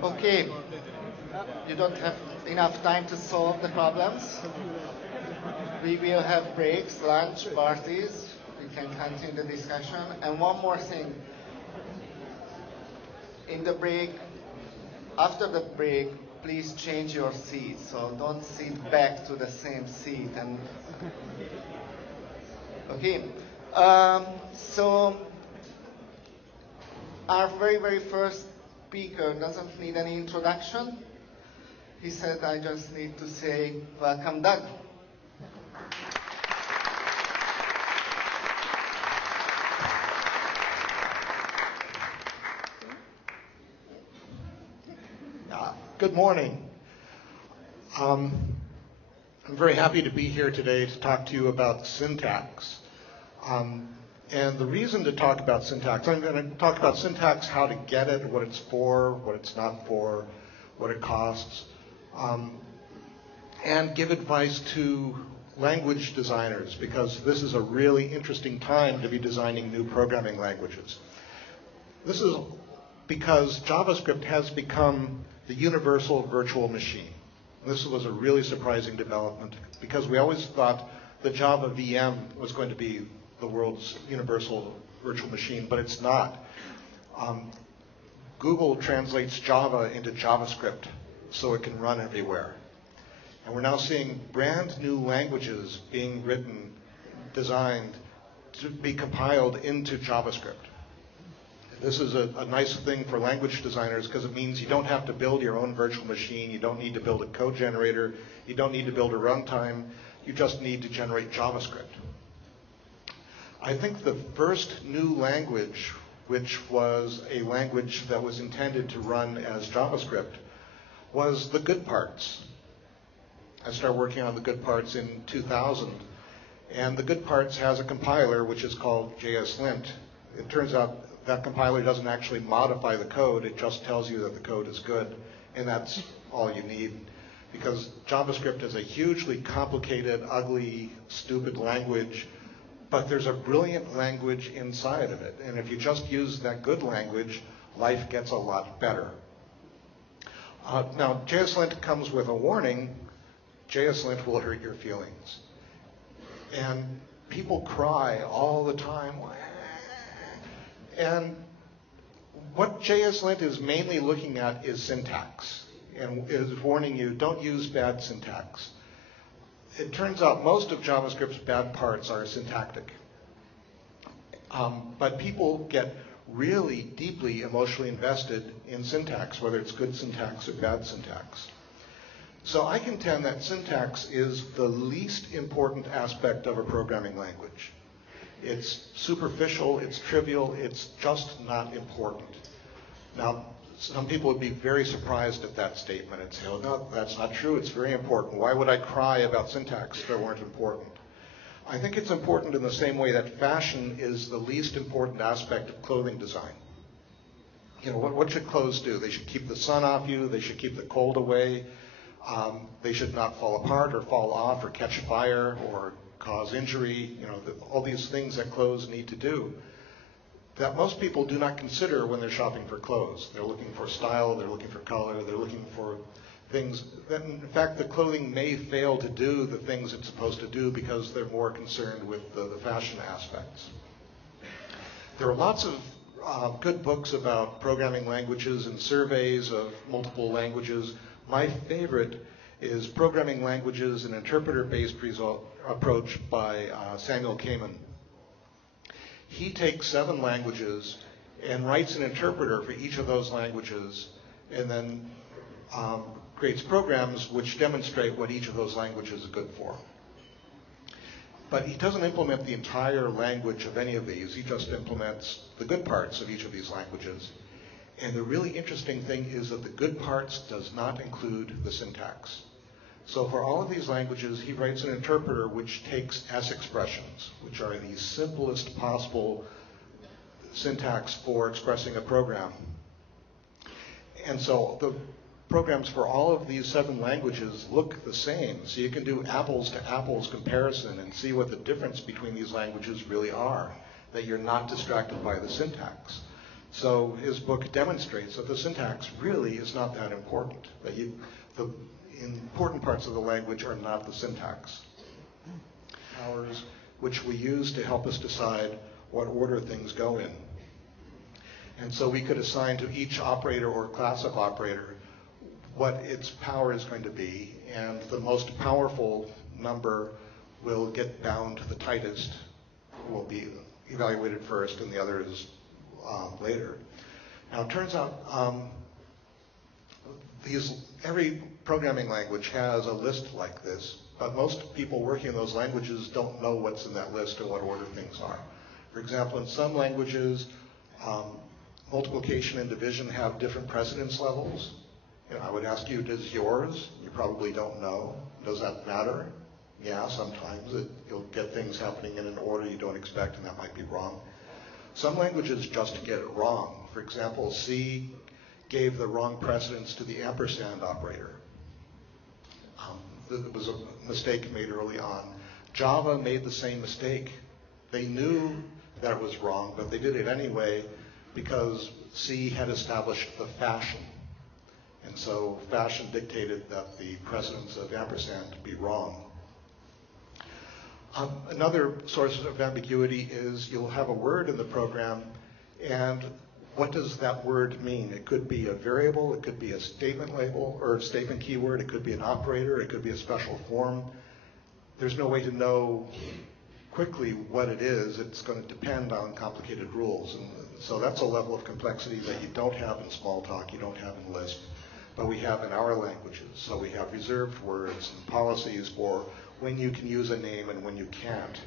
Okay, you don't have enough time to solve the problems. We will have breaks, lunch, parties. We can continue the discussion. And one more thing. In the break, after the break, please change your seat. So don't sit back to the same seat. And okay. So our very first speaker doesn't need any introduction. He said, I just need to say, welcome, Doug. Good morning. I'm very happy to be here today to talk to you about syntax. And the reason to talk about syntax, I'm going to talk about syntax, how to get it, what it's for, what it's not for, what it costs, and give advice to language designers, because this is a really interesting time to be designing new programming languages. This is because JavaScript has become the universal virtual machine. This was a really surprising development because we always thought the Java VM was going to be the world's universal virtual machine, but it's not. Google translates Java into JavaScript so it can run everywhere. And we're now seeing brand new languages being written, designed to be compiled into JavaScript. This is a nice thing for language designers because it means you don't have to build your own virtual machine, you don't need to build a code generator, you don't need to build a runtime, you just need to generate JavaScript. I think the first new language, which was a language that was intended to run as JavaScript, was the good parts. I started working on the good parts in 2000, and the good parts has a compiler which is called JSLint. It turns out that compiler doesn't actually modify the code, it just tells you that the code is good, and that's all you need. Because JavaScript is a hugely complicated, ugly, stupid language, but there's a brilliant language inside of it. And if you just use that good language, life gets a lot better. Now, JSLint comes with a warning. JSLint will hurt your feelings. And people cry all the time. And what JSLint is mainly looking at is syntax, and is warning you, don't use bad syntax. It turns out most of JavaScript's bad parts are syntactic. But people get really deeply emotionally invested in syntax, whether it's good syntax or bad syntax. So I contend that syntax is the least important aspect of a programming language. It's superficial, it's trivial, it's just not important. Now, some people would be very surprised at that statement and say, oh, no, that's not true, it's very important. Why would I cry about syntax if they weren't important? I think it's important in the same way that fashion is the least important aspect of clothing design. You know, what should clothes do? They should keep the sun off you, they should keep the cold away, they should not fall apart or fall off or catch fire or cause injury, you know, all these things that clothes need to do that most people do not consider when they're shopping for clothes. They're looking for style, they're looking for color, they're looking for things that, in fact, the clothing may fail to do the things it's supposed to do because they're more concerned with the fashion aspects. There are lots of good books about programming languages and surveys of multiple languages. My favorite is Programming Languages, an Interpreter-Based Approach by Samuel Kamen. He takes 7 languages and writes an interpreter for each of those languages and then creates programs which demonstrate what each of those languages is good for. But he doesn't implement the entire language of any of these. He just implements the good parts of each of these languages. And the really interesting thing is that the good parts does not include the syntax. So for all of these languages, he writes an interpreter which takes S expressions, which are the simplest possible syntax for expressing a program. And so the programs for all of these 7 languages look the same. So you can do apples to apples comparison and see what the difference between these languages really are, that you're not distracted by the syntax. So his book demonstrates that the syntax really is not that important, that the important parts of the language are not the syntax. Powers which we use to help us decide what order things go in. And so we could assign to each operator or class of operator what its power is going to be, and the most powerful number will get bound to the tightest, will be evaluated first, and the others later. Now it turns out every programming language has a list like this, but most people working in those languages don't know what's in that list and what order things are. For example, in some languages, multiplication and division have different precedence levels. I would ask you, does yours? You probably don't know. Does that matter? Yeah, sometimes you'll get things happening in an order you don't expect, and that might be wrong. Some languages just get it wrong. For example, C gave the wrong precedence to the ampersand operator. It was a mistake made early on. Java made the same mistake. They knew that it was wrong, but they did it anyway because C had established the fashion. And so fashion dictated that the precedence of ampersand be wrong. Another source of ambiguity is you'll have a word in the program, and what does that word mean? It could be a variable, it could be a statement label, or a statement keyword, it could be an operator, it could be a special form. There's no way to know quickly what it is. It's going to depend on complicated rules. And so that's a level of complexity that you don't have in Smalltalk, you don't have in Lisp, but we have in our languages. So we have reserved words and policies for when you can use a name and when you can't.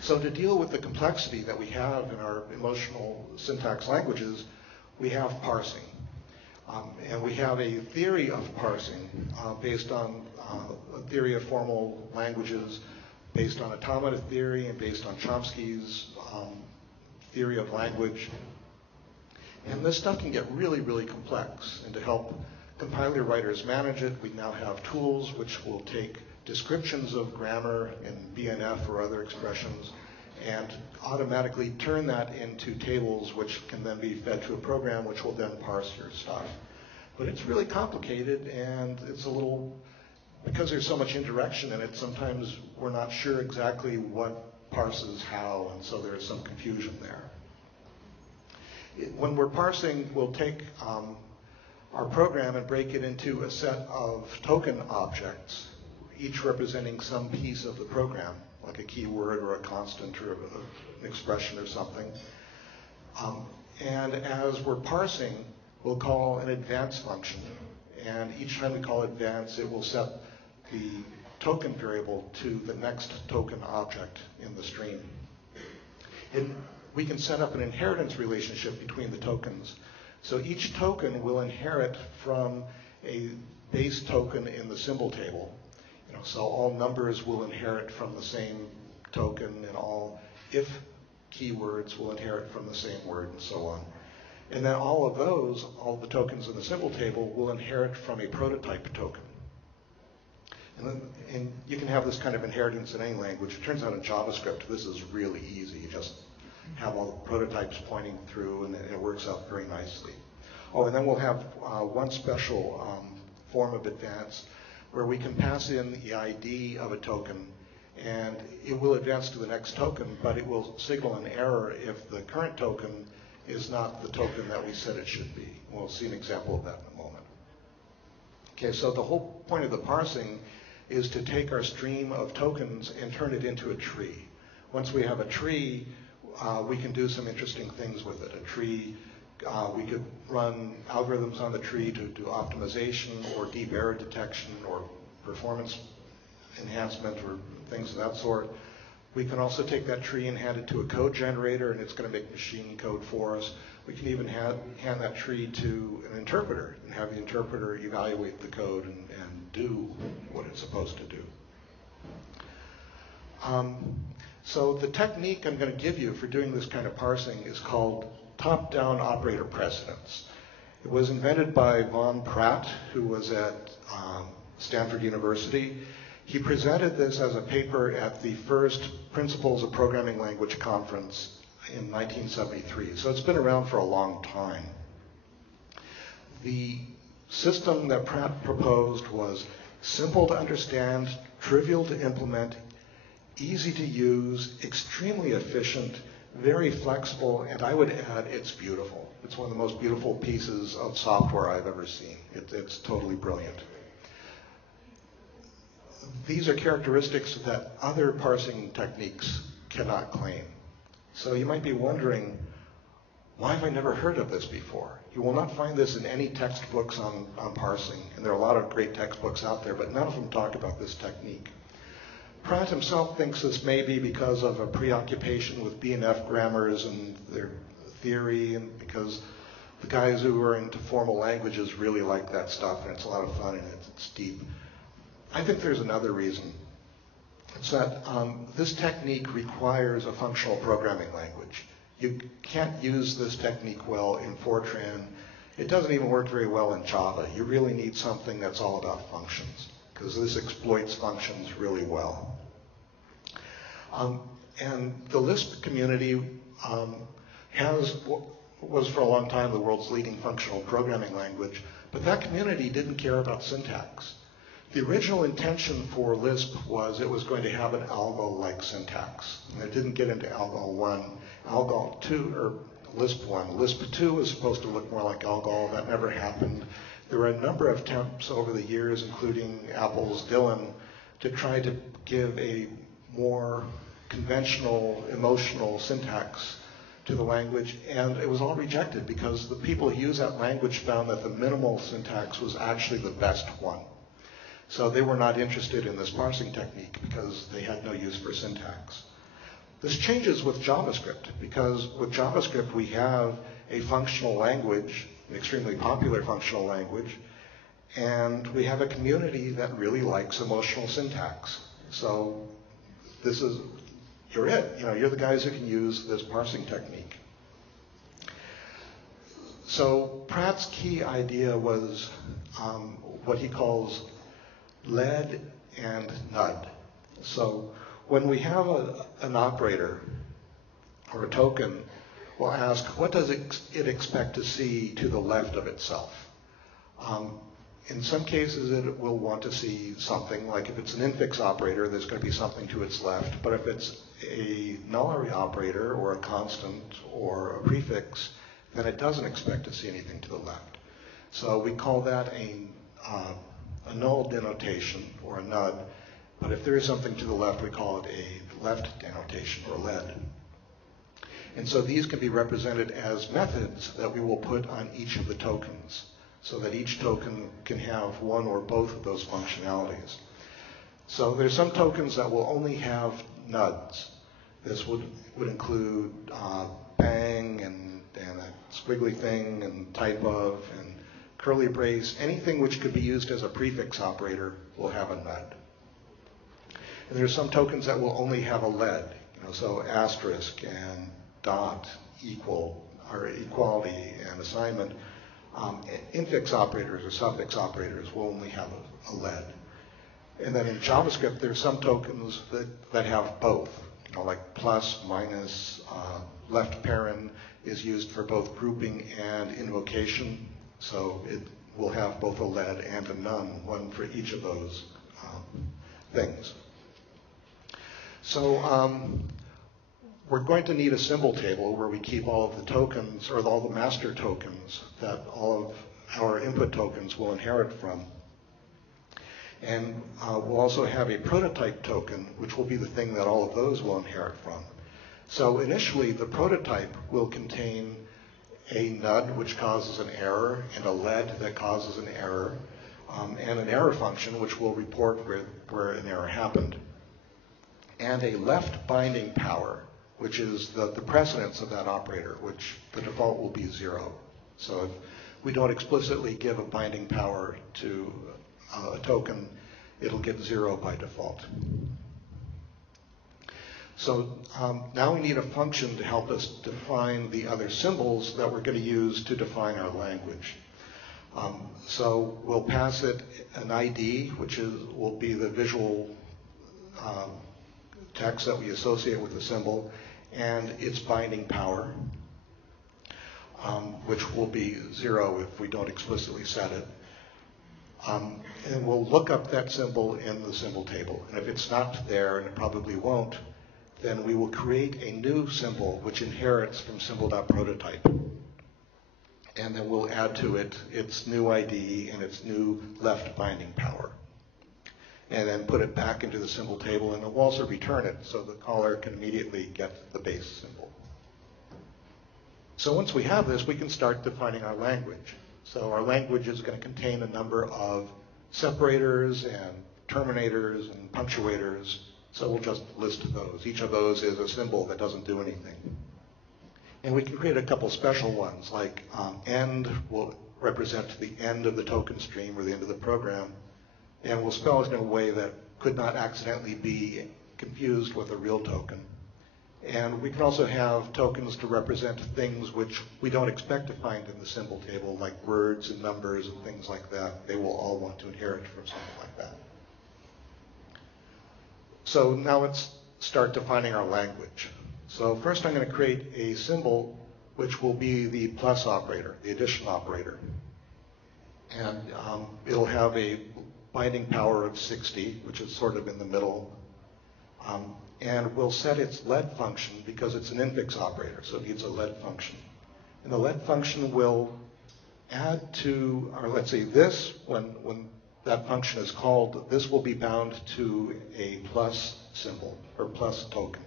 So to deal with the complexity that we have in our emotional syntax languages, we have parsing. And we have a theory of parsing based on a theory of formal languages, based on automata theory and based on Chomsky's theory of language. And this stuff can get really, really complex. And to help compiler writers manage it, we now have tools which will take descriptions of grammar in BNF or other expressions and automatically turn that into tables which can then be fed to a program which will then parse your stuff. But it's really complicated, and it's a little, because there's so much indirection in it, sometimes we're not sure exactly what parses how, and so there's some confusion there. When we're parsing, we'll take our program and break it into a set of token objects, each representing some piece of the program, like a keyword or a constant or an expression or something. And as we're parsing, we'll call an advance function. And each time we call advance, it will set the token variable to the next token object in the stream. We can set up an inheritance relationship between the tokens. So each token will inherit from a base token in the symbol table. So all numbers will inherit from the same token, and all if keywords will inherit from the same word, and so on. And then all of those, all the tokens in the symbol table, will inherit from a prototype token. And you can have this kind of inheritance in any language. It turns out in JavaScript, this is really easy. You just have all the prototypes pointing through, and it works out very nicely. Oh, and then we'll have one special form of advance where we can pass in the ID of a token, and it will advance to the next token, but it will signal an error if the current token is not the token that we said it should be. We'll see an example of that in a moment. Okay, so the whole point of the parsing is to take our stream of tokens and turn it into a tree. Once we have a tree, we can do some interesting things with it. A tree, we could run algorithms on the tree to do optimization or deep error detection or performance enhancement or things of that sort. We can also take that tree and hand it to a code generator, and it's going to make machine code for us. We can even hand that tree to an interpreter and have the interpreter evaluate the code and do what it's supposed to do. So the technique I'm going to give you for doing this kind of parsing is called top-down operator precedence. It was invented by Von Pratt, who was at Stanford University. He presented this as a paper at the first Principles of Programming Language conference in 1973. So it's been around for a long time. The system that Pratt proposed was simple to understand, trivial to implement, easy to use, extremely efficient, very flexible, and I would add it's beautiful. It's one of the most beautiful pieces of software I've ever seen. It's totally brilliant. These are characteristics that other parsing techniques cannot claim. So you might be wondering, why have I never heard of this before? You will not find this in any textbooks on parsing, and there are a lot of great textbooks out there, but none of them talk about this technique. Pratt himself thinks this may be because of a preoccupation with B&F grammars and their theory, and because the guys who are into formal languages really like that stuff, and it's a lot of fun and it's deep. I think there's another reason. It's that this technique requires a functional programming language. You can't use this technique well in Fortran. It doesn't even work very well in Java. You really need something that's all about functions, because this exploits functions really well. And the Lisp community was for a long time the world's leading functional programming language, but that community didn't care about syntax. The original intention for Lisp was it was going to have an algo-like syntax. And it didn't get into algo 1. Algo 2, or Lisp 1. Lisp 2 was supposed to look more like algo. That never happened. There were a number of attempts over the years, including Apple's Dylan, to try to give a more conventional, emotional syntax to the language, and it was all rejected because the people who use that language found that the minimal syntax was actually the best one. So they were not interested in this parsing technique because they had no use for syntax. This changes with JavaScript, because with JavaScript we have a functional language, an extremely popular functional language, and we have a community that really likes emotional syntax. So this is, you're it. You're the guys who can use this parsing technique. So Pratt's key idea was what he calls lead and nud. So when we have an operator or a token, we'll ask, what does it expect to see to the left of itself? In some cases, it will want to see something, like if it's an infix operator, there's going to be something to its left. But if it's a nullary operator or a constant or a prefix, then it doesn't expect to see anything to the left. So we call that a null denotation, or a nud, but if there is something to the left, we call it a left denotation, or led. And so these can be represented as methods that we will put on each of the tokens, so that each token can have one or both of those functionalities. So there's some tokens that will only have nuds. This would include bang and a squiggly thing and type of and curly brace. Anything which could be used as a prefix operator will have a nud. And there's some tokens that will only have a lead, so asterisk and dot, equal, or equality and assignment. Infix operators or suffix operators will only have a lead. And then in JavaScript, there's some tokens that have both, like plus, minus, left paren is used for both grouping and invocation. So it will have both a lead and a none, one for each of those things. So we're going to need a symbol table where we keep all of the tokens, or all the master tokens that all of our input tokens will inherit from. And we'll also have a prototype token, which will be the thing that all of those will inherit from. So initially, the prototype will contain a nud, which causes an error, and a lead that causes an error, and an error function, which will report where an error happened, and a left binding power, which is the precedence of that operator, which the default will be 0. So if we don't explicitly give a binding power to a token, it'll get 0 by default. So now we need a function to help us define the other symbols that we're going to use to define our language. So we'll pass it an ID, which will be the visual text that we associate with the symbol, and its binding power, which will be 0 if we don't explicitly set it. And we'll look up that symbol in the symbol table. And if it's not there, and it probably won't, then we will create a new symbol which inherits from symbol.prototype. And then we'll add to it its new ID and its new left binding power. And then put it back into the symbol table, and we'll also return it so the caller can immediately get the base symbol. So once we have this, we can start defining our language. So our language is going to contain a number of separators and terminators and punctuators. So we'll just list those. Each of those is a symbol that doesn't do anything. And we can create a couple special ones, like end will represent the end of the token stream or the end of the program. And we'll spell it in a way that could not accidentally be confused with a real token. And we can also have tokens to represent things which we don't expect to find in the symbol table, like words and numbers and things like that. They will all want to inherit from something like that. So now let's start defining our language. So first I'm going to create a symbol which will be the plus operator, the addition operator. And it'll have a binding power of 60, which is sort of in the middle. And we'll set its let function because it's an infix operator, so it needs a let function. And the let function will add to, or let's say this, when that function is called, this will be bound to a plus symbol, or plus token.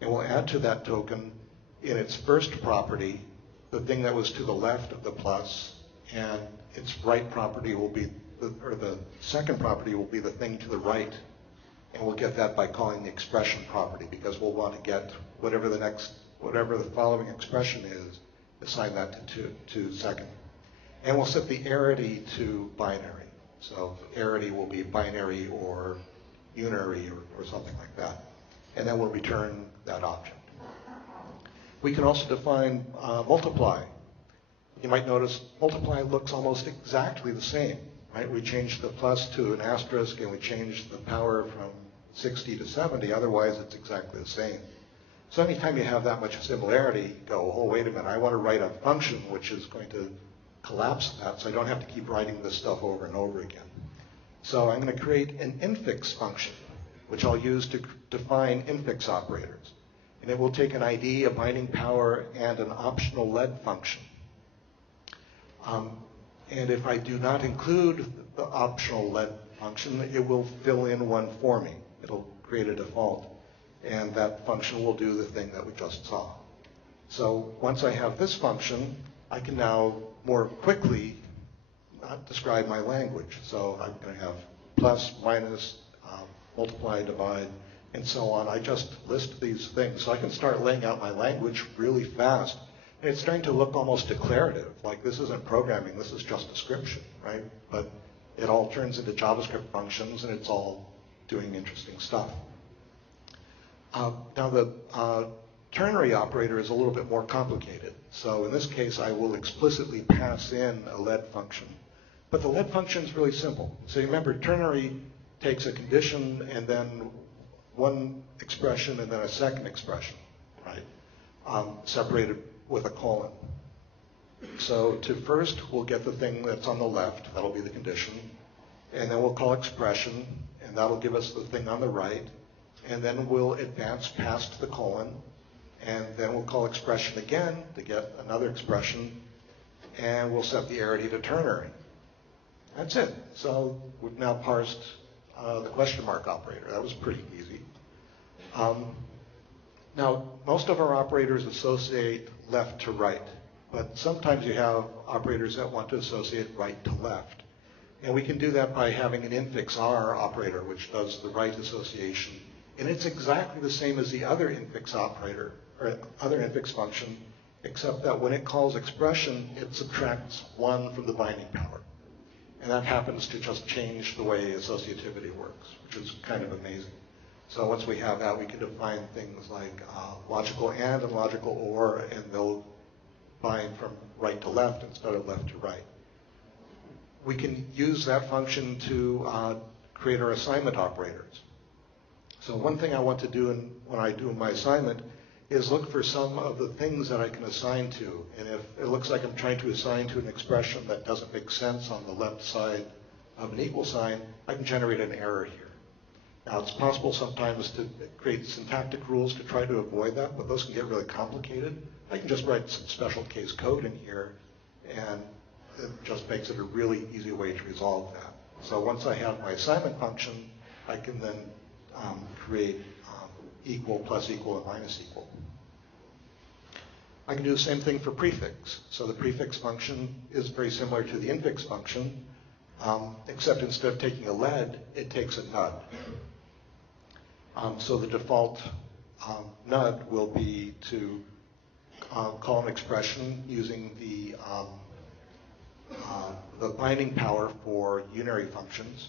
And we'll add to that token in its first property the thing that was to the left of the plus, and its right property will be, or the second property will be the thing to the right. And we'll get that by calling the expression property, because we'll want to get whatever the following expression is, assign that to second. And we'll set the arity to binary. So arity will be binary or unary or something like that. And then we'll return that object. We can also define multiply. You might notice multiply looks almost exactly the same. Right? We changed the plus to an asterisk, and we changed the power from 60 to 70. Otherwise, it's exactly the same. So anytime you have that much similarity, go, oh, wait a minute, I want to write a function which is going to collapse that, so I don't have to keep writing this stuff over and over again. So I'm going to create an infix function, which I'll use to define infix operators. And it will take an ID, a binding power, and an optional let function. And if I do not include the optional let function, it will fill in one for me. It'll create a default. And that function will do the thing that we just saw. So once I have this function, I can now more quickly describe my language. So I'm going to have plus, minus, multiply, divide, and so on. I just list these things. So I can start laying out my language really fast. And it's starting to look almost declarative, like this isn't programming, this is just description, right? But it all turns into JavaScript functions, and it's all doing interesting stuff. Now the ternary operator is a little bit more complicated. So in this case, I will explicitly pass in a let function. But the let function is really simple. So remember, ternary takes a condition and then one expression and then a second expression, right? Separated with a colon. So to first, we'll get the thing that's on the left. That'll be the condition. And then we'll call expression, and that'll give us the thing on the right. And then we'll advance past the colon, and then we'll call expression again to get another expression, and we'll set the arity to ternary. That's it. So we've now parsed the question mark operator. That was pretty easy. Now, most of our operators associate left to right, but sometimes you have operators that want to associate right to left. And we can do that by having an infix R operator, which does the right association. And it's exactly the same as the other infix operator, or other infix function, except that when it calls expression, it subtracts 1 from the binding power. And that happens to just change the way associativity works, which is kind of amazing. So once we have that, we can define things like logical and logical or, and they'll bind from right to left instead of left to right. We can use that function to create our assignment operators. So one thing I want to do when I do my assignment is look for some of the things that I can assign to. And if it looks like I'm trying to assign to an expression that doesn't make sense on the left side of an equal sign, I can generate an error here. Now, it's possible sometimes to create syntactic rules to try to avoid that, but those can get really complicated. I can just write some special case code in here, and it just makes it a really easy way to resolve that. So once I have my assignment function, I can then create equal, plus equal, and minus equal. I can do the same thing for prefix. So the prefix function is very similar to the infix function, except instead of taking a lead, it takes a nud. So the default nud will be to call an expression using the binding power for unary functions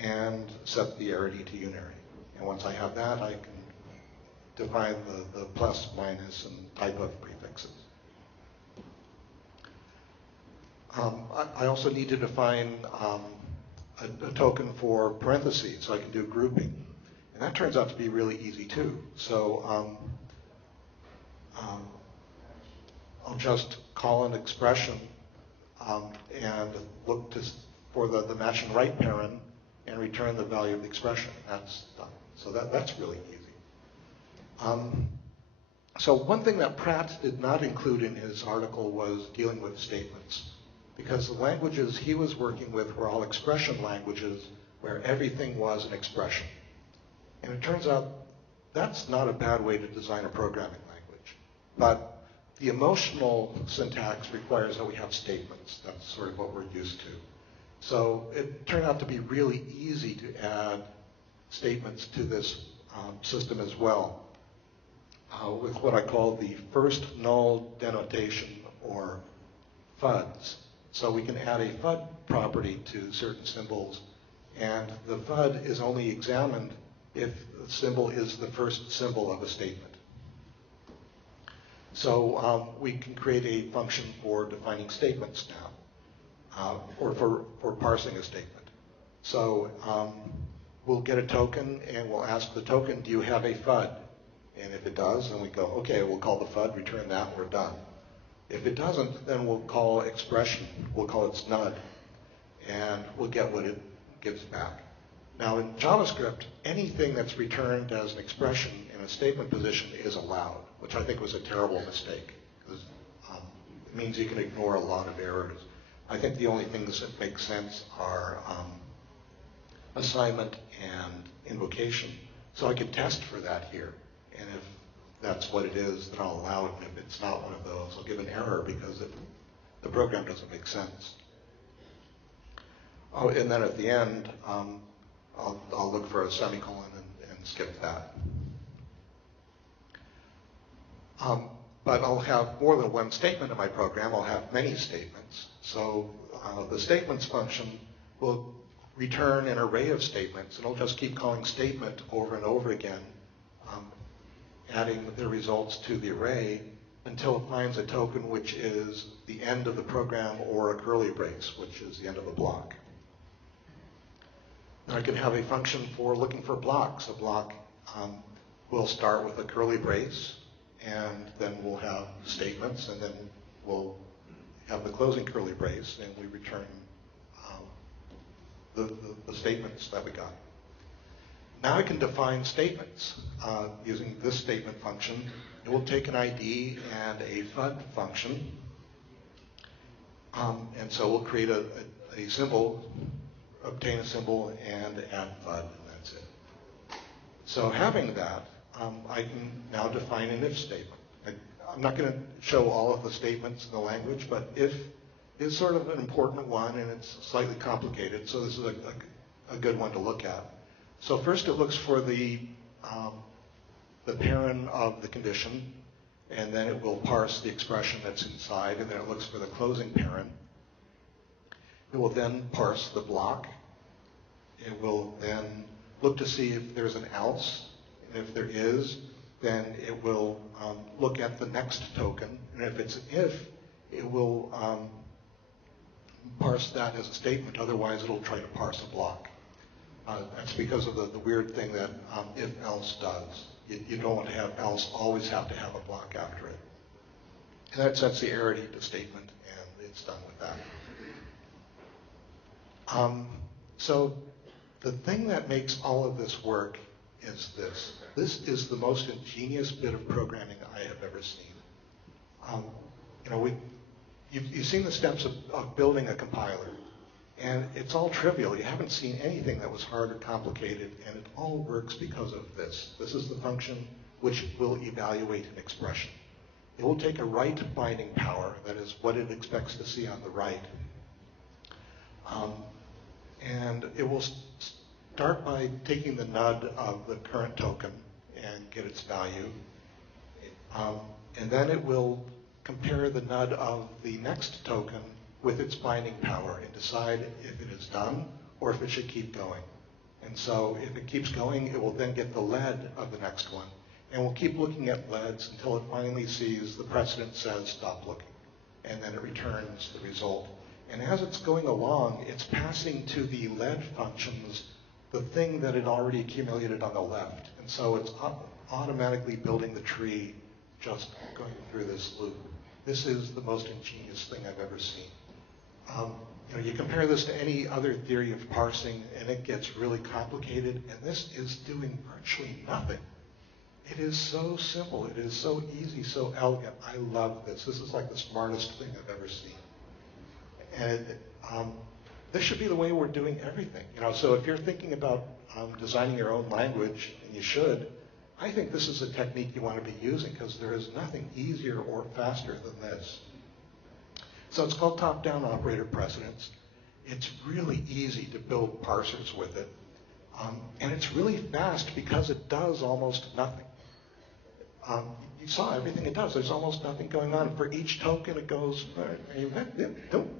and set the arity to unary. And once I have that, I can define the plus, minus, and type of prefixes. I also need to define a token for parentheses, so I can do grouping. And that turns out to be really easy too. So I'll just call an expression and look for the matching right parent and return the value of the expression. That's done. So that's really easy. So one thing that Pratt did not include in his article was dealing with statements, because the languages he was working with were all expression languages where everything was an expression. And it turns out that's not a bad way to design a programming language. But the emotional syntax requires that we have statements. That's sort of what we're used to. So it turned out to be really easy to add statements to this system as well, with what I call the first null denotation, or FUDs. So we can add a FUD property to certain symbols, and the FUD is only examined if the symbol is the first symbol of a statement. So we can create a function for defining statements now, or for parsing a statement. So we'll get a token, and we'll ask the token, do you have a FUD? And if it does, then we go, okay, we'll call the FUD, return that, we're done. If it doesn't, then we'll call expression, we'll call its nud, and we'll get what it gives back. Now in JavaScript, anything that's returned as an expression in a statement position is allowed, which I think was a terrible mistake, because it means you can ignore a lot of errors. I think the only things that make sense are assignment and invocation. So I can test for that here, and if that's what it is, then I'll allow it. And if it's not one of those, I'll give an error because the program doesn't make sense. Oh, and then at the end, I'll look for a semicolon and skip that. But I'll have more than one statement in my program. I'll have many statements. So the statements function will return an array of statements, and it'll just keep calling statement over and over again, adding the results to the array until it finds a token which is the end of the program, or a curly brace, which is the end of a block. I can have a function for looking for blocks. A block will start with a curly brace, and then we'll have statements, and then we'll have the closing curly brace, and we return the statements that we got. Now I can define statements using this statement function. It will take an ID and a FUD function, and so we'll create a symbol, obtain a symbol, and add FUD, and that's it. So having that, I can now define an if statement. I'm not going to show all of the statements in the language, but if is sort of an important one, and it's slightly complicated, so this is a good one to look at. So first it looks for the parent of the condition, and then it will parse the expression that's inside, and then it looks for the closing parent. It will then parse the block. It will then look to see if there's an else, and if there is, then it will look at the next token, and if it's an if, it will parse that as a statement. Otherwise, it'll try to parse a block. That's because of the weird thing that if else does. You don't always have to have a block after it. And that sets the arity to statement, and it's done with that. So the thing that makes all of this work is this. This is the most ingenious bit of programming I have ever seen. You've seen the steps of building a compiler, and it's all trivial. You haven't seen anything that was hard or complicated, and it all works because of this. This is the function which will evaluate an expression. It will take a write binding power, that is what it expects to see on the write, and it will start by taking the nud of the current token and get its value, and then it will compare the nud of the next token with its binding power and decide if it is done or if it should keep going. And so if it keeps going, it will then get the lead of the next one. And we'll keep looking at leads until it finally sees the precedent says stop looking. And then it returns the result. And as it's going along, it's passing to the lead functions the thing that it already accumulated on the left. And so it's automatically building the tree just going through this loop. This is the most ingenious thing I've ever seen. You compare this to any other theory of parsing, and it gets really complicated, and this is doing virtually nothing. It is so simple. It is so easy, so elegant. I love this. This is like the smartest thing I've ever seen. And this should be the way we're doing everything. So if you're thinking about designing your own language, and you should, I think this is a technique you want to be using because there is nothing easier or faster than this. So it's called top-down operator precedence. It's really easy to build parsers with it. And it's really fast because it does almost nothing. You saw everything it does. There's almost nothing going on. For each token, it goes,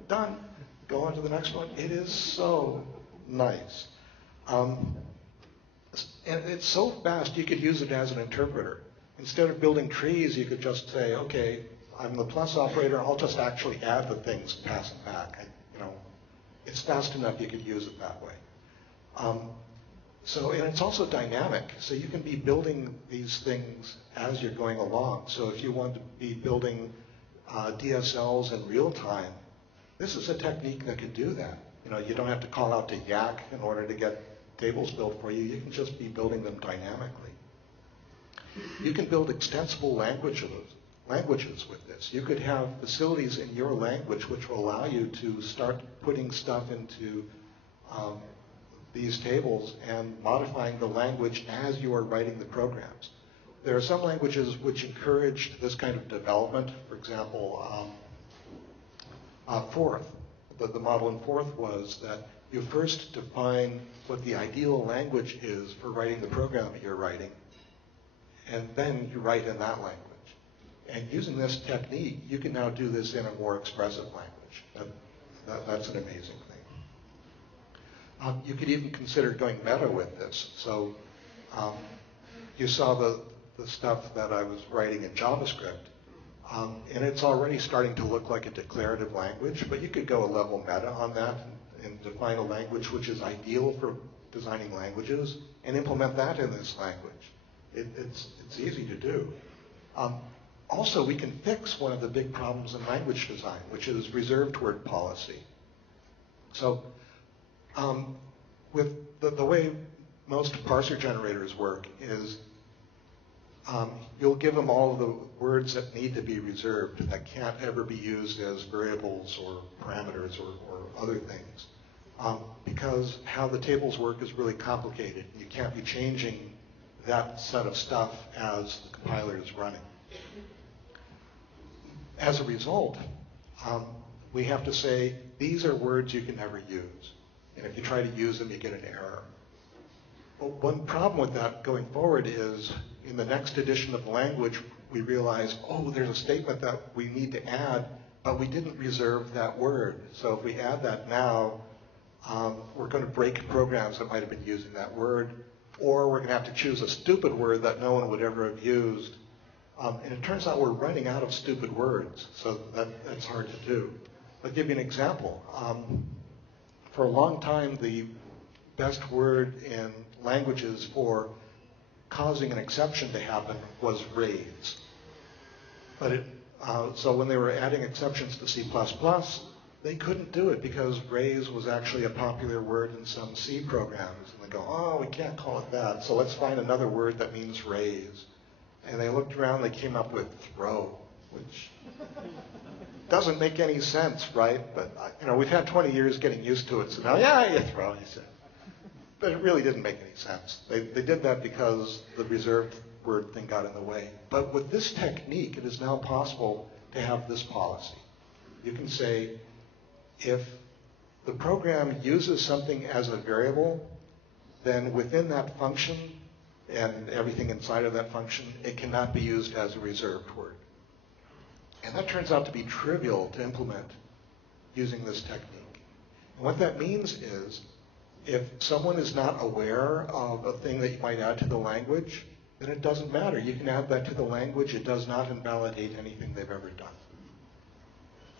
done. Go on to the next one. It is so nice. And it's so fast, you could use it as an interpreter. Instead of building trees, you could just say, okay, I'm the plus operator. I'll just actually add the things and pass them back. It's fast enough you could use it that way. And it's also dynamic. So you can be building these things as you're going along. So if you want to be building DSLs in real time, this is a technique that can do that. You don't have to call out to Yak in order to get tables built for you. You can just be building them dynamically. You can build extensible languages with this. You could have facilities in your language which will allow you to start putting stuff into these tables and modifying the language as you are writing the programs. There are some languages which encourage this kind of development. For example, Forth. The model in Forth was that you first define what the ideal language is for writing the program that you're writing, and then you write in that language. And using this technique, you can now do this in a more expressive language. That's an amazing thing. You could even consider going meta with this. So you saw the stuff that I was writing in JavaScript, and it's already starting to look like a declarative language, but you could go a level meta on that and define a language which is ideal for designing languages and implement that in this language. It's easy to do. Also, we can fix one of the big problems in language design, which is reserved word policy. So with the way most parser generators work is you'll give them all of the words that need to be reserved that can't ever be used as variables or parameters or other things. Because how the tables work is really complicated. You can't be changing that set of stuff as the compiler is running. As a result, we have to say, these are words you can never use. And if you try to use them, you get an error. Well, one problem with that going forward is in the next edition of the language, we realize, oh, there's a statement that we need to add, but we didn't reserve that word. So if we add that now, we're going to break programs that might have been using that word, or we're going to have to choose a stupid word that no one would ever have used. And it turns out we're running out of stupid words, so that's hard to do. I'll give you an example. For a long time, the best word in languages for causing an exception to happen was raise. But so when they were adding exceptions to C++, they couldn't do it because raise was actually a popular word in some C programs. And they go, oh, we can't call it that, so let's find another word that means raise. And they looked around, they came up with throw, which doesn't make any sense, right? But we've had 20 years getting used to it, so now, yeah, you throw, you say. But it really didn't make any sense. They did that because the reserved word thing got in the way. But with this technique, it is now possible to have this policy. You can say, if the program uses something as a variable, then within that function and everything inside of that function, it cannot be used as a reserved word. And that turns out to be trivial to implement using this technique. And what that means is, if someone is not aware of a thing that you might add to the language, then it doesn't matter. You can add that to the language. It does not invalidate anything they've ever done.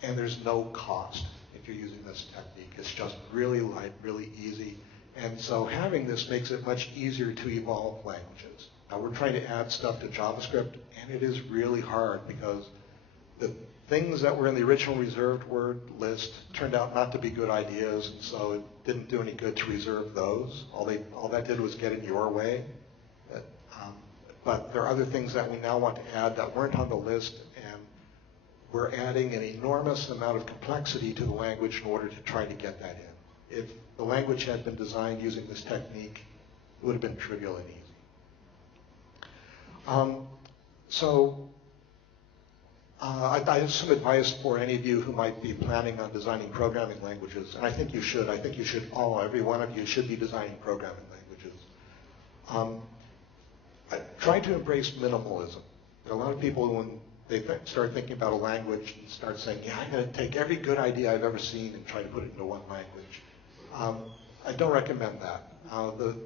And there's no cost if you're using this technique. It's just really light, really easy. And so having this makes it much easier to evolve languages. Now we're trying to add stuff to JavaScript, and it is really hard because the things that were in the original reserved word list turned out not to be good ideas, and so it didn't do any good to reserve those. All that did was get in your way. But there are other things that we now want to add that weren't on the list, and we're adding an enormous amount of complexity to the language in order to try to get that in. If the language had been designed using this technique, it would have been trivial and easy. I have some advice for any of you who might be planning on designing programming languages, and I think you should. I think you should, every one of you should be designing programming languages. Try to embrace minimalism. There are a lot of people when they start thinking about a language and start saying, yeah, I'm going to take every good idea I've ever seen and try to put it into one language. I don't recommend that.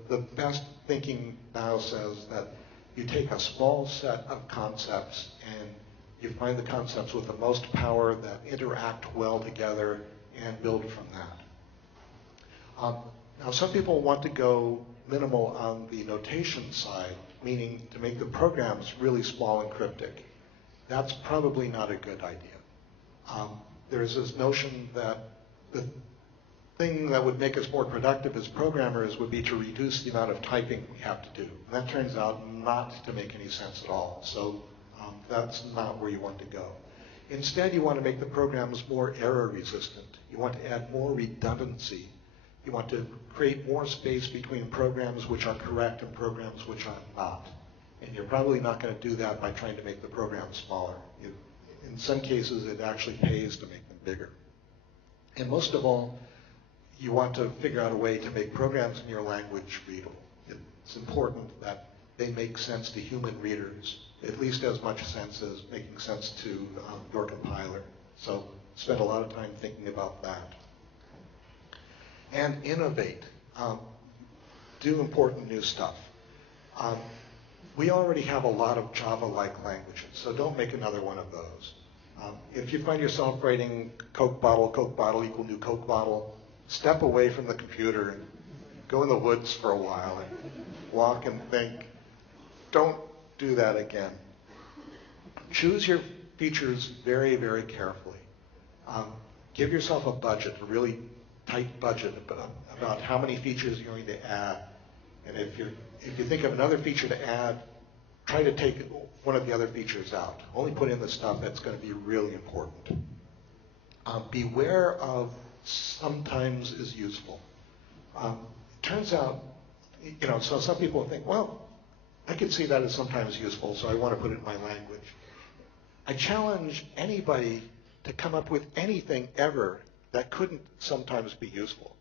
The best thinking now says that you take a small set of concepts and you find the concepts with the most power that interact well together and build from that. Now, some people want to go minimal on the notation side, meaning to make the programs really small and cryptic. That's probably not a good idea. There's this notion that the thing that would make us more productive as programmers would be to reduce the amount of typing we have to do. And that turns out not to make any sense at all. So that's not where you want to go. Instead, you want to make the programs more error resistant. You want to add more redundancy. You want to create more space between programs which are correct and programs which are not. And you're probably not going to do that by trying to make the program smaller. In some cases, it actually pays to make them bigger. And most of all, you want to figure out a way to make programs in your language readable. It's important that they make sense to human readers, at least as much sense as making sense to your compiler. So spend a lot of time thinking about that. And innovate. Do important new stuff. We already have a lot of Java-like languages, so don't make another one of those. If you find yourself writing Coke bottle equal new Coke bottle, step away from the computer and go in the woods for a while and walk and think. Don't do that again. Choose your features very, very carefully. Give yourself a budget, a really tight budget about how many features you're going to add. And if you think of another feature to add, try to take one of the other features out. Only put in the stuff that's going to be really important. Beware of sometimes is useful. Turns out, so some people think, well, I can see that as sometimes useful, so I want to put it in my language. I challenge anybody to come up with anything ever that couldn't sometimes be useful.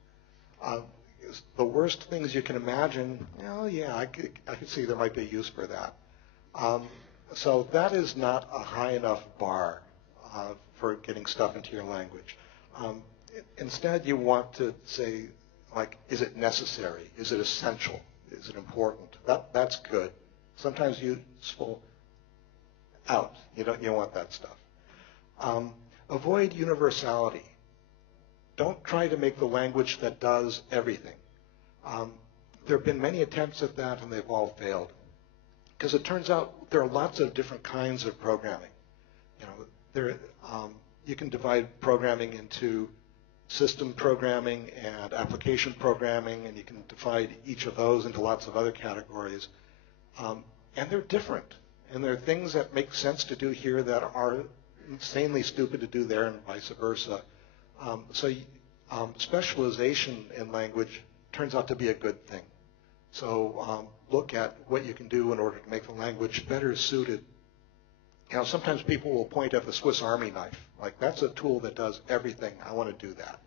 The worst things you can imagine, I could see there might be a use for that. So that is not a high enough bar for getting stuff into your language. Instead, you want to say, like, is it necessary? Is it essential? Is it important? That's good. Sometimes useful, out. You don't want that stuff. Avoid universality. Don't try to make the language that does everything. There have been many attempts at that, and they've all failed. because it turns out there are lots of different kinds of programming. You can divide programming into system programming and application programming, and you can divide each of those into lots of other categories. And they're different. And there are things that make sense to do here that are insanely stupid to do there, and vice versa. Specialization in language turns out to be a good thing. So look at what you can do in order to make the language better suited. Sometimes people will point at the Swiss Army knife. Like, that's a tool that does everything. I want to do that.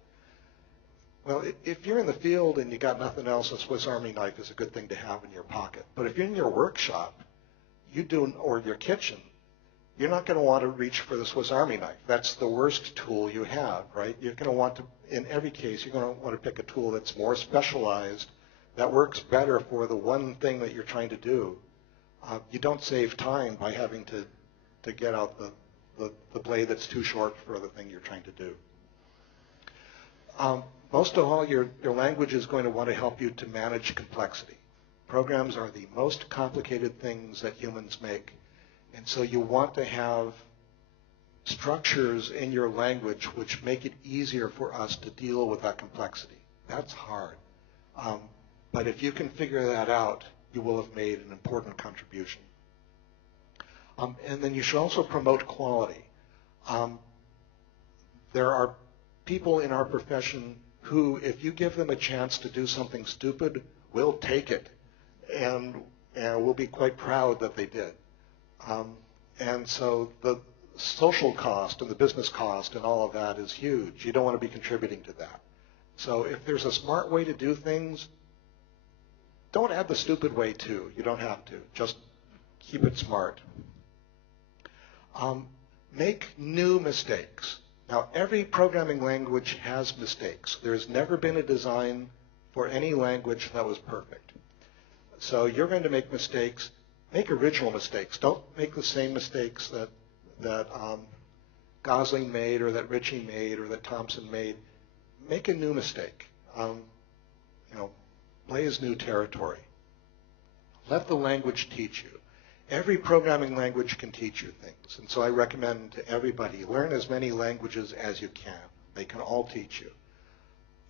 Well, if you're in the field and you got nothing else, a Swiss Army knife is a good thing to have in your pocket. But if you're in your workshop, or your kitchen, you're not going to want to reach for the Swiss Army knife. That's the worst tool you have, right? You're going to want to, in every case, you're going to want to pick a tool that's more specialized, that works better for the one thing that you're trying to do. You don't save time by having to get out the blade that's too short for the thing you're trying to do. Most of all, your language is going to want to help you to manage complexity. Programs are the most complicated things that humans make. And so you want to have structures in your language which make it easier for us to deal with that complexity. That's hard. But if you can figure that out, you will have made an important contribution. And then you should also promote quality. There are people in our profession who, if you give them a chance to do something stupid, will take it and will be quite proud that they did. And so the social cost and the business cost and all of that is huge. You don't want to be contributing to that. So if there's a smart way to do things, don't add the stupid way too. You don't have to. Just keep it smart. Make new mistakes. Now, every programming language has mistakes. There's never been a design for any language that was perfect. So you're going to make mistakes. Make original mistakes. Don't make the same mistakes that Gosling made or that Ritchie made or that Thompson made. Make a new mistake. Blaze new territory. Let the language teach you. Every programming language can teach you things. And so I recommend to everybody, learn as many languages as you can. They can all teach you.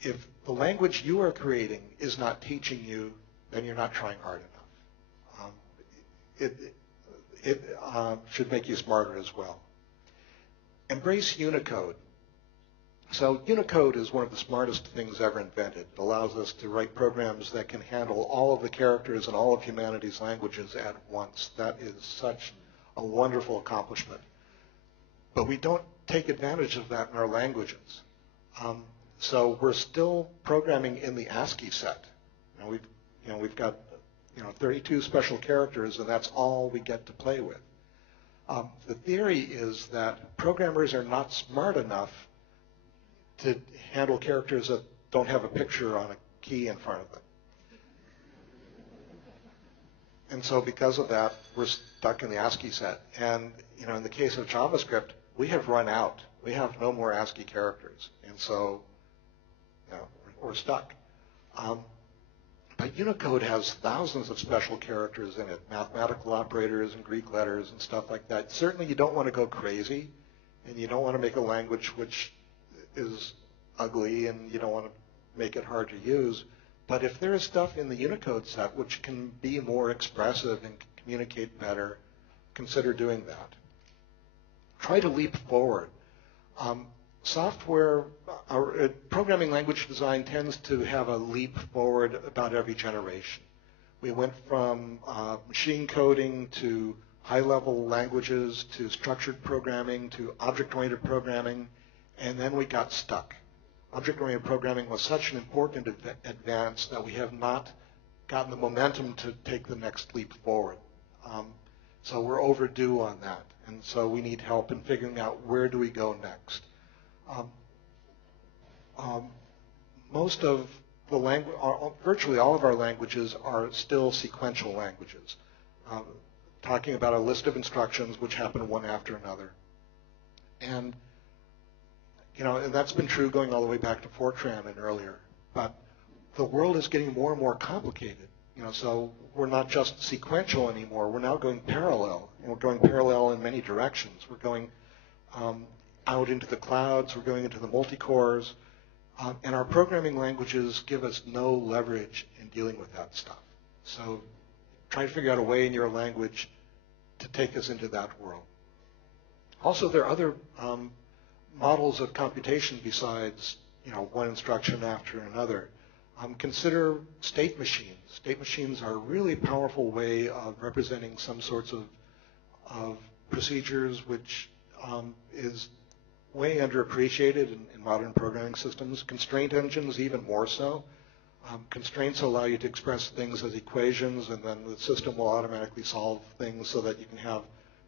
If the language you are creating is not teaching you, then you're not trying hard enough. It should make you smarter as well. Embrace Unicode. So Unicode is one of the smartest things ever invented. It allows us to write programs that can handle all of the characters in all of humanity's languages at once. That is such a wonderful accomplishment. But we don't take advantage of that in our languages. So we're still programming in the ASCII set. We've got 32 special characters, and that's all we get to play with. The theory is that programmers are not smart enough to handle characters that don't have a picture on a key in front of them. And so because of that, we're stuck in the ASCII set. And in the case of JavaScript, we have run out. We have no more ASCII characters. And so we're stuck. But Unicode has thousands of special characters in it, mathematical operators and Greek letters and stuff like that. Certainly you don't want to go crazy, and you don't want to make a language which is ugly, and you don't want to make it hard to use. But if there is stuff in the Unicode set which can be more expressive and communicate better, consider doing that. Try to leap forward. Programming language design tends to have a leap forward about every generation. We went from machine coding to high-level languages to structured programming to object-oriented programming, and then we got stuck. Object-oriented programming was such an important advance that we have not gotten the momentum to take the next leap forward. So we're overdue on that, and so we need help in figuring out where do we go next. Most of the virtually all of our languages are still sequential languages, talking about a list of instructions which happen one after another. And that's been true going all the way back to Fortran and earlier. But the world is getting more and more complicated. So we're not just sequential anymore. We're now going parallel, and we're going parallel in many directions. We're going out into the clouds. We're going into the multi-cores. And our programming languages give us no leverage in dealing with that stuff. So try to figure out a way in your language to take us into that world. Also, there are other models of computation besides one instruction after another. Consider state machines. State machines are a really powerful way of representing some sorts of procedures, which is way underappreciated in modern programming systems. Constraint engines even more so. Constraints allow you to express things as equations, and then the system will automatically solve things so that you can have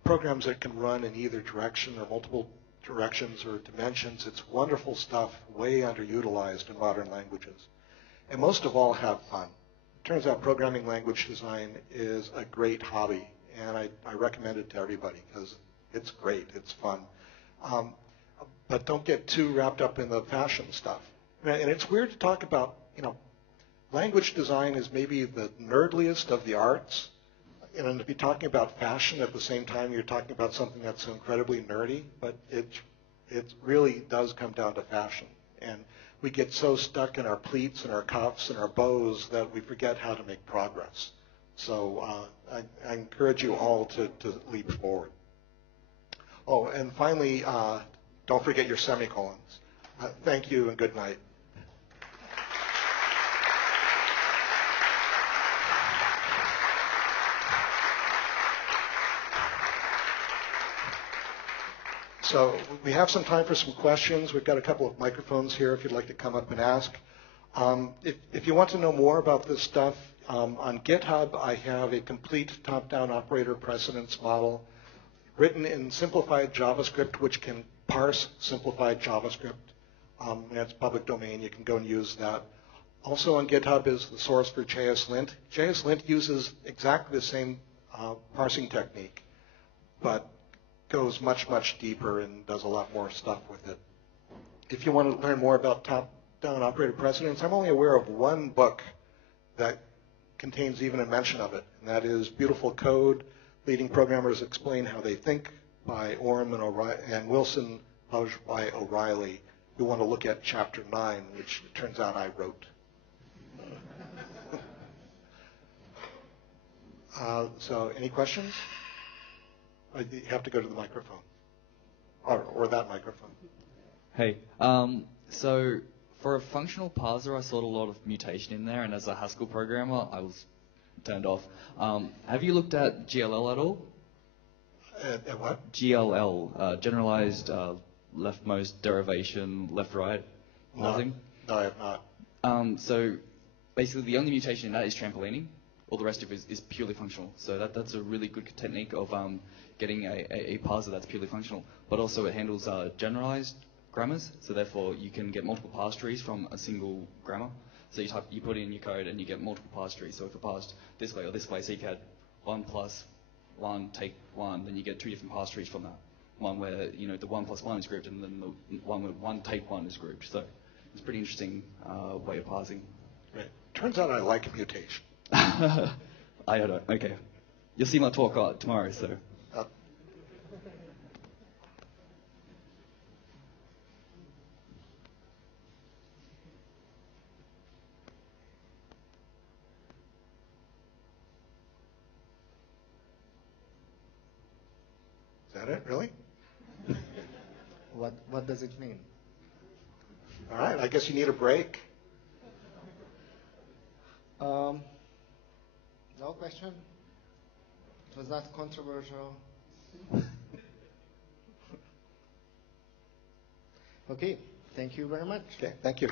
programs that can run in either direction or multiple directions or dimensions. It's wonderful stuff, way underutilized in modern languages. And most of all, have fun. It turns out programming language design is a great hobby, and I recommend it to everybody because it's great, it's fun. But don't get too wrapped up in the fashion stuff. And it's weird to talk about, language design is maybe the nerdliest of the arts. And to be talking about fashion at the same time, you're talking about something that's so incredibly nerdy, but it really does come down to fashion. And we get so stuck in our pleats and our cuffs and our bows that we forget how to make progress. So I encourage you all to leap forward. Oh, and finally, don't forget your semicolons. Thank you and good night. So we have some time for some questions. We've got a couple of microphones here if you'd like to come up and ask. If you want to know more about this stuff, on GitHub I have a complete top-down operator precedence model written in simplified JavaScript, which can parse simplified JavaScript. That's public domain. You can go and use that. Also on GitHub is the source for JSLint. JSLint uses exactly the same parsing technique, but goes much, much deeper and does a lot more stuff with it. If you want to learn more about top-down operator precedence, I'm only aware of one book that contains even a mention of it, and that is Beautiful Code, Leading Programmers Explain How They Think by Orm and Wilson, published by O'Reilly. You want to look at Chapter 9, which it turns out I wrote. So any questions? You have to go to the microphone, or that microphone. Hey, so for a functional parser, I saw a lot of mutation in there, and as a Haskell programmer, I was turned off. Have you looked at GLL at all? At what? GLL, generalized leftmost derivation, left-right parsing. No, I have not. So basically, the only mutation in that is trampolining. All the rest of it is purely functional. So that's a really good technique of getting a parser that's purely functional. But also it handles generalized grammars. So therefore, you can get multiple parse trees from a single grammar. So you put in your code and you get multiple parse trees. So if it parsed this way or this way, so if you had 1 plus 1 take 1, then you get 2 different parse trees from that. One where the 1 plus 1 is grouped, and then the one where 1 take 1 is grouped. So it's a pretty interesting way of parsing. Right. Turns out I like mutation. I don't know. Okay. You'll see my talk tomorrow, so. Is that it, really? What does it mean? All right, I guess you need a break. No question? It was not controversial. Okay, thank you very much. Okay, thank you.